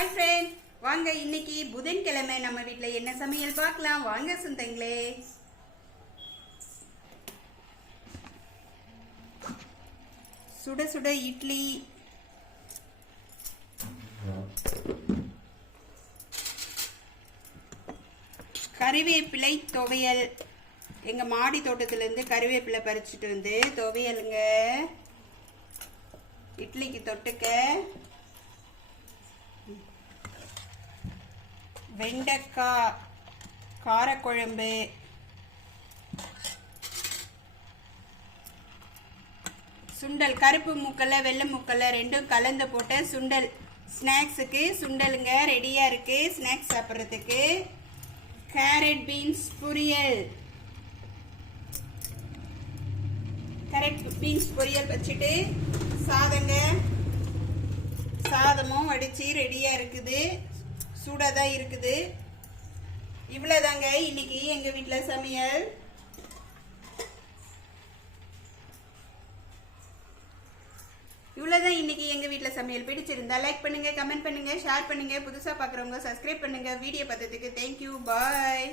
Hi friend வாங்க இன்னைக்கு புதன்கிழமை. நம்ம வீட்டில் என்ன சமையல் பார்க்கலாம். வாங்க சொந்தங்களே. சுட சுட இட்லி. கறிவேப்பிலை துவையல். எங்க மாடி தோட்டத்திலேருந்து கருவேப்பிலை பறிச்சுட்டு வந்து துவையலுங்க. இட்லிக்கு தொட்டுக்க. வெண்டைக்காய் காரக்குழம்பு. சுண்டல் கருப்பு முக்கல்ல வெள்ளை முக்கல்ல ரெண்டும் கலந்து போட்ட சுண்டல். ஸ்நாக்ஸுக்கு சுண்டலுங்க ரெடியாக இருக்குது ஸ்நாக்ஸ் சாப்பிட்றதுக்கு. கேரட் பீன்ஸ் பொரியல். கேரட் பீன்ஸ் பொரியல் வச்சுட்டு சாதங்க. சாதமும் வடித்து ரெடியாக இருக்குது. சூடாக தான் இருக்குது. இவ்வளோதாங்க இன்னைக்கு எங்கள் வீட்டில் சமையல்? இவ்வளோதான் இன்னைக்கு எங்கள் வீட்டில் சமையல். பிடிச்சிருந்தா லைக் பண்ணுங்கள் கமெண்ட் பண்ணுங்கள் ஷேர் பண்ணுங்கள் புதுசாக பார்க்குறவங்க சப்ஸ்கிரைப் பண்ணுங்கள் வீடியோ பார்த்ததுக்கு தேங்க்யூ பாய்